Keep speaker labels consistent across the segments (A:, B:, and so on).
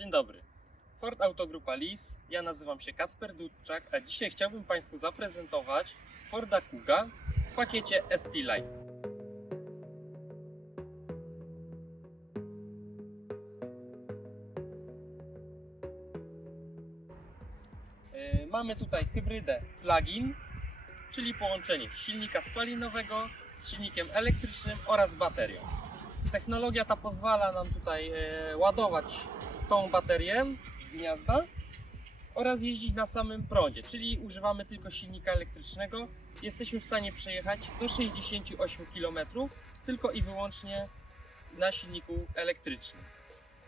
A: Dzień dobry. Ford Autogrupa Lis. Ja nazywam się Kasper Dudczak, a dzisiaj chciałbym Państwu zaprezentować Forda Kuga w pakiecie ST Line. Yy, Mamy tutaj hybrydę plug-in, czyli połączenie silnika spalinowego z silnikiem elektrycznym oraz baterią. Technologia ta pozwala nam tutaj e, ładować tą baterię z gniazda oraz jeździć na samym prądzie, czyli używamy tylko silnika elektrycznego. Jesteśmy w stanie przejechać do 68 km tylko i wyłącznie na silniku elektrycznym.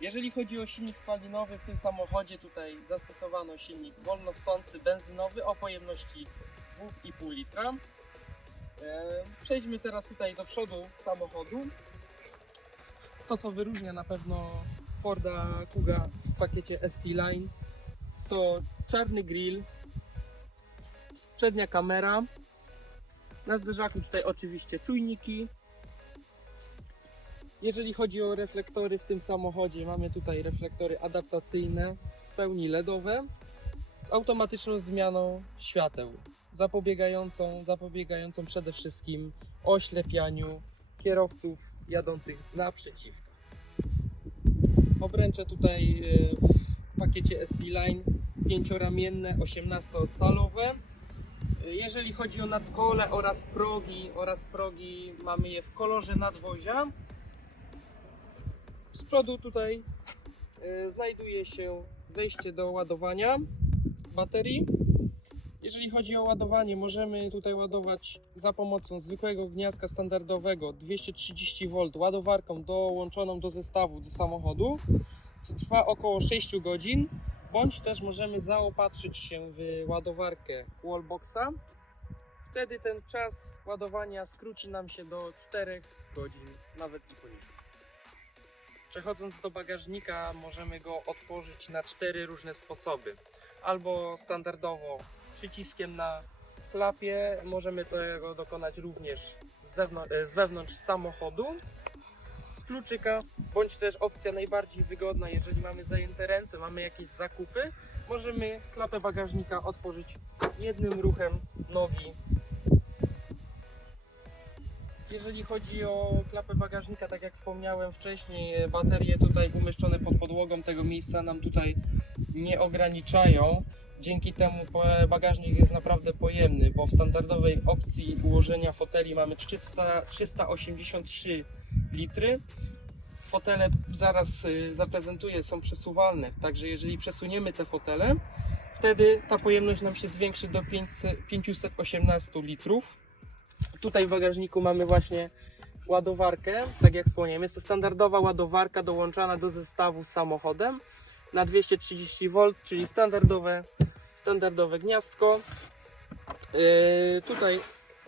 A: Jeżeli chodzi o silnik spalinowy, w tym samochodzie tutaj zastosowano silnik wolnossący benzynowy o pojemności 2,5 litra. E, Przejdźmy teraz tutaj do przodu samochodu. To co wyróżnia na pewno Forda Kuga w pakiecie ST Line to czarny grill, przednia kamera, na zderzaku tutaj oczywiście czujniki. Jeżeli chodzi o reflektory w tym samochodzie, mamy tutaj reflektory adaptacyjne, w pełni LEDowe, z automatyczną zmianą świateł, zapobiegającą, zapobiegającą przede wszystkim oślepianiu kierowców jadących z naprzeciwka. Obręcze tutaj e, w pakiecie ST Line pięcioramienne, 18-calowe. E, Jeżeli chodzi o nadkole oraz progi, oraz progi mamy je w kolorze nadwozia. Z przodu tutaj e, znajduje się wejście do ładowania baterii. Jeżeli chodzi o ładowanie, możemy tutaj ładować za pomocą zwykłego gniazdka standardowego 230V ładowarką dołączoną do zestawu do samochodu, co trwa około 6 godzin, bądź też możemy zaopatrzyć się w ładowarkę wallboxa. Wtedy ten czas ładowania skróci nam się do 4 godzin, nawet i poniżej. Przechodząc do bagażnika, możemy go otworzyć na cztery różne sposoby. Albo standardowo przyciskiem na klapie, możemy tego dokonać również z, e, z wewnątrz samochodu, z kluczyka, bądź też opcja najbardziej wygodna, jeżeli mamy zajęte ręce, mamy jakieś zakupy, możemy klapę bagażnika otworzyć jednym ruchem nogi. Jeżeli chodzi o klapę bagażnika, tak jak wspomniałem wcześniej, baterie tutaj umieszczone pod podłogą tego miejsca nam tutaj nie ograniczają. Dzięki temu bagażnik jest naprawdę pojemny, bo w standardowej opcji ułożenia foteli mamy 300, 383 litry. Fotele zaraz y, zaprezentuję, są przesuwalne, także jeżeli przesuniemy te fotele, wtedy ta pojemność nam się zwiększy do 500, 518 litrów. Tutaj w bagażniku mamy właśnie ładowarkę, tak jak wspomniałem, jest to standardowa ładowarka dołączana do zestawu z samochodem na 230V, czyli standardowe, standardowe gniazdko. Yy, tutaj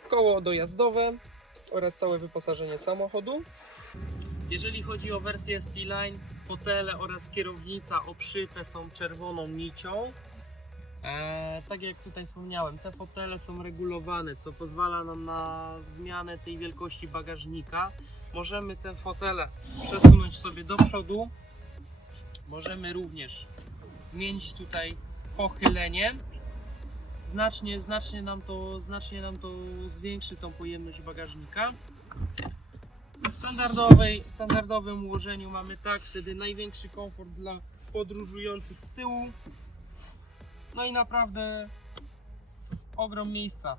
A: koło dojazdowe oraz całe wyposażenie samochodu. Jeżeli chodzi o wersję ST-Line, fotele oraz kierownica obszyte są czerwoną nicią. E, tak jak tutaj wspomniałem, te fotele są regulowane, co pozwala nam na zmianę tej wielkości bagażnika. Możemy te fotele przesunąć sobie do przodu. Możemy również zmienić tutaj pochylenie. Znacznie, znacznie, nam to, znacznie nam to zwiększy tą pojemność bagażnika. W standardowej, standardowym ułożeniu mamy tak, wtedy największy komfort dla podróżujących z tyłu. No i naprawdę ogrom miejsca.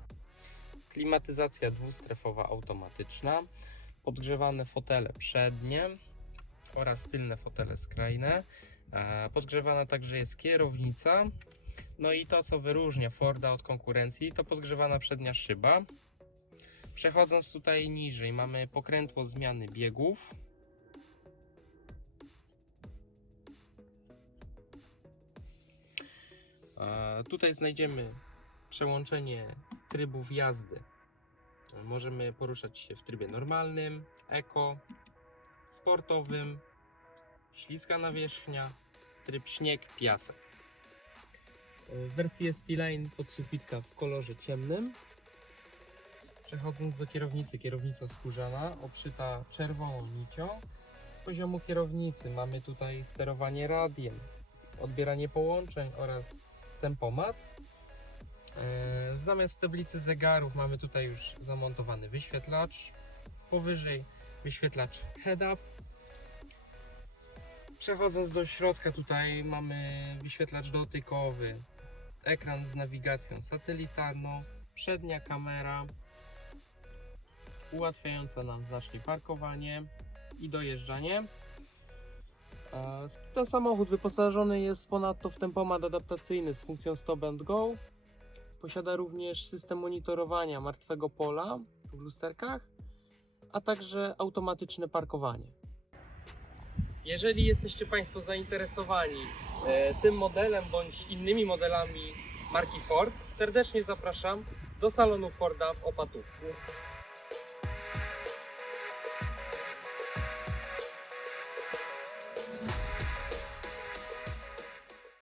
A: Klimatyzacja dwustrefowa automatyczna, podgrzewane fotele przednie oraz tylne fotele skrajne. Podgrzewana także jest kierownica. No i to, co wyróżnia Forda od konkurencji, to podgrzewana przednia szyba. Przechodząc tutaj niżej, mamy pokrętło zmiany biegów. Tutaj znajdziemy przełączenie trybów jazdy. Możemy poruszać się w trybie normalnym, eko, sportowym, śliska nawierzchnia, tryb śnieg, piasek. W wersji ST-Line podsufitka w kolorze ciemnym. Przechodząc do kierownicy, kierownica skórzana, obszyta czerwoną nicią. poziomu kierownicy mamy tutaj sterowanie radiem, odbieranie połączeń oraz tempomat. E, Zamiast tablicy zegarów mamy tutaj już zamontowany wyświetlacz. Powyżej wyświetlacz head-up. Przechodząc do środka tutaj mamy wyświetlacz dotykowy, ekran z nawigacją satelitarną, przednia kamera ułatwiająca nam znacznie parkowanie i dojeżdżanie. Ten samochód wyposażony jest ponadto w tempomat adaptacyjny z funkcją Stop and Go. Posiada również system monitorowania martwego pola w lusterkach, a także automatyczne parkowanie. Jeżeli jesteście Państwo zainteresowani e, tym modelem bądź innymi modelami marki Ford, serdecznie zapraszam do salonu Forda w Opatówku.